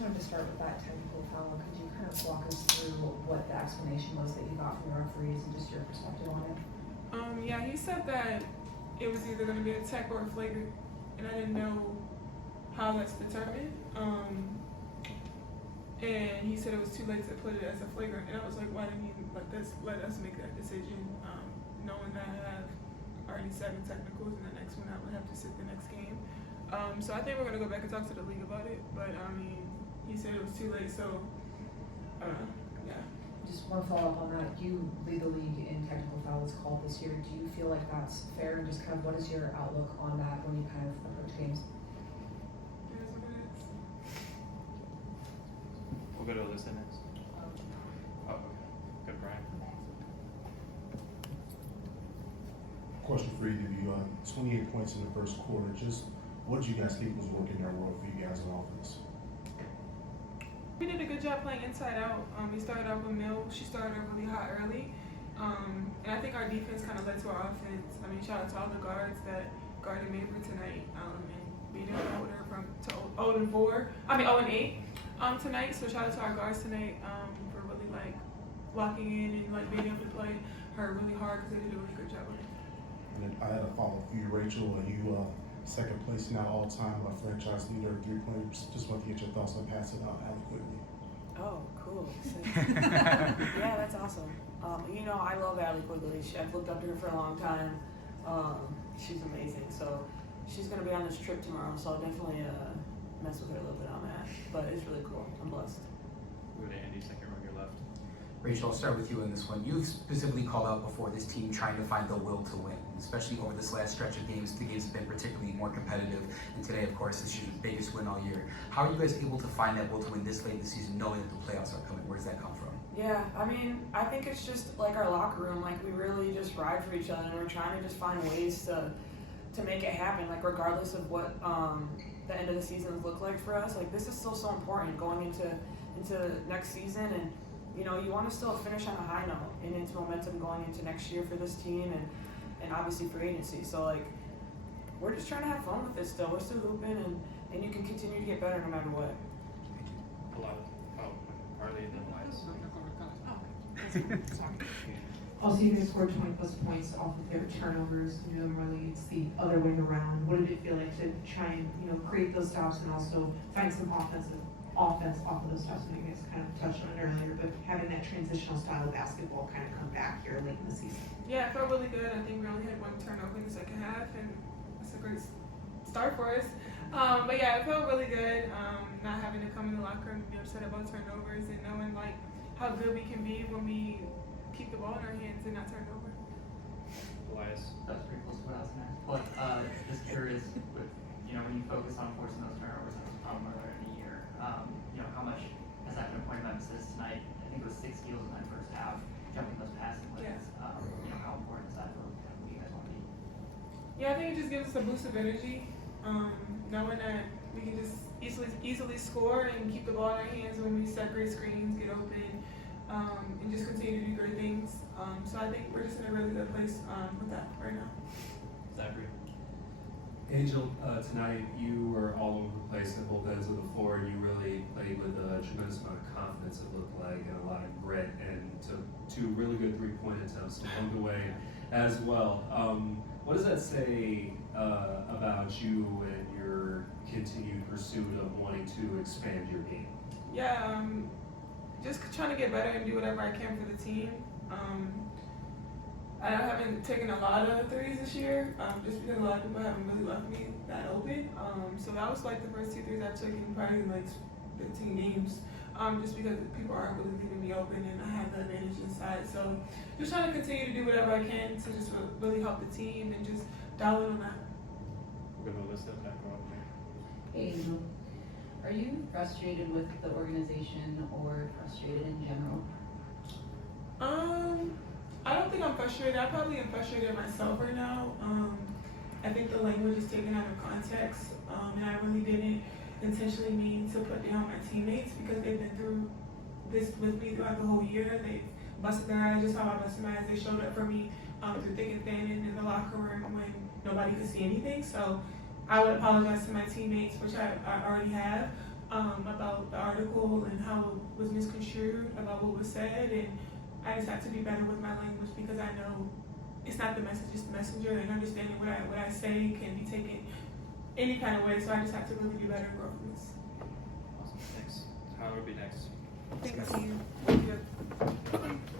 just wanted to start with that technical foul. Could you kind of walk us through what the explanation was that you got from the referees and just your perspective on it? Yeah, he said that it was either going to be a tech or a flagrant, and I didn't know how that's determined. And he said it was too late to put it as a flagrant, and I was like, why didn't you let us make that decision, knowing that I have already 7 technicals, and the next one I would have to sit the next game. So I think we're gonna go back and talk to the league about it, but I mean, he said it was too late, so yeah. Just one follow up on that. You lead the league in technical fouls called this year. Do you feel like that's fair? And just kind of what is your outlook on that when you kind of approach games? We'll go to Alyssa next. Oh, okay. Good, Brian. Question for either of you. 28 points in the first quarter. Just what did you guys think was working that well for you guys on offense? We did a good job playing inside out. We started out with Mill. She started out really hot early. And I think our defense kind of led to our offense. I mean, shout out to all the guards that guarded Mabry tonight and beat her from 0-8 tonight. So shout out to our guards tonight for really like locking in and like being able to play her really hard because they did a really good job with it. And then I had a follow-up for you, Rachel. You second place now all-time franchise leader, 3-pointers. Just want to get your thoughts on passing out adequately. Oh, cool. Yeah, that's awesome. You know, I love Allie Quigley. I've looked up to her for a long time. She's amazing. So she's going to be on this trip tomorrow, so I'll definitely mess with her a little bit on that. But it's really cool. I'm blessed. We'll go to Andy, second row on your left. Rachel, I'll start with you in this one. You've specifically called out before this team trying to find the will to win, especially over this last stretch of games. The games have been particularly more competitive, and today, of course, is your biggest win all year. How are you guys able to find that will to win this late in the season, knowing that the playoffs are coming? Where does that come from? Yeah, I mean, I think it's just like our locker room. Like, we really just ride for each other, and we're trying to just find ways to make it happen, like, regardless of what the end of the seasons look like for us. Like, this is still so important going into next season, and you know, you want to still finish on a high note and into momentum going into next year for this team and obviously for agency. So, like, we're just trying to have fun with this still. We're still hooping, and you can continue to get better no matter what. A lot of, Harley and then Wise. Also, you guys scored 20 plus points off of their turnovers. Normally it's the other way around. What did it feel like to try and, create those stops and also find some offense off of those stops? And you guys kind of touched on it earlier, but having that transitional style of basketball kind of come back here late in the season. Yeah, it felt really good. I think we only had 1 turnover in the second half, and that's a great start for us. But yeah, it felt really good. Not having to come in the locker room and be upset about turnovers and knowing like how good we can be when we keep the ball in our hands and not turn it over. Elias. That was pretty close to what I was going to ask. But just curious, with when you focus on forcing those turnovers, that was a problem earlier in the year. How much has that been a point of emphasis tonight? I think it was 6 steals in that first half, jumping those passing lanes. Yeah. How important is that for what you guys want to be? Yeah, I think it just gives us a boost of energy, knowing that we can just easily score and keep the ball in our hands when we set great screens, get open, and just continue to do great things. So I think we're just in a really good place with that right now. Zachary. Angel, tonight you were all over the place at both ends of the floor, and you really played with a tremendous amount of confidence, it looked like, and a lot of grit, and took 2 really good 3-point attempts along the way as well. What does that say about you and your continued pursuit of wanting to expand your game? Yeah, just trying to get better and do whatever I can for the team. I haven't taken a lot of threes this year, just because a lot of people haven't really left me that open. So that was like the first 2 threes I've taken probably in like 15 games, just because people aren't really leaving me open and I have the advantage inside. So just trying to continue to do whatever I can to just really help the team and just dial in on that. We're going to list that back up there. Hey, Angel. Are you frustrated with the organization or frustrated in general? I don't think I'm frustrated. I probably am frustrated myself right now. I think the language is taken out of context, and I really didn't intentionally mean to put down my teammates because they've been through this with me throughout the whole year. They busted their ass just how I busted my ass. They showed up for me through thick and thin and in the locker room when nobody could see anything. So I would apologize to my teammates, which I already have. about the article and how it was misconstrued about what was said, and I just had to be better with my language because I know it's not the message, it's the messenger, and understanding what I say can be taken any kind of way, so I just have to really be better and grow from this. Awesome, thanks. Tyler will be next. Thank you.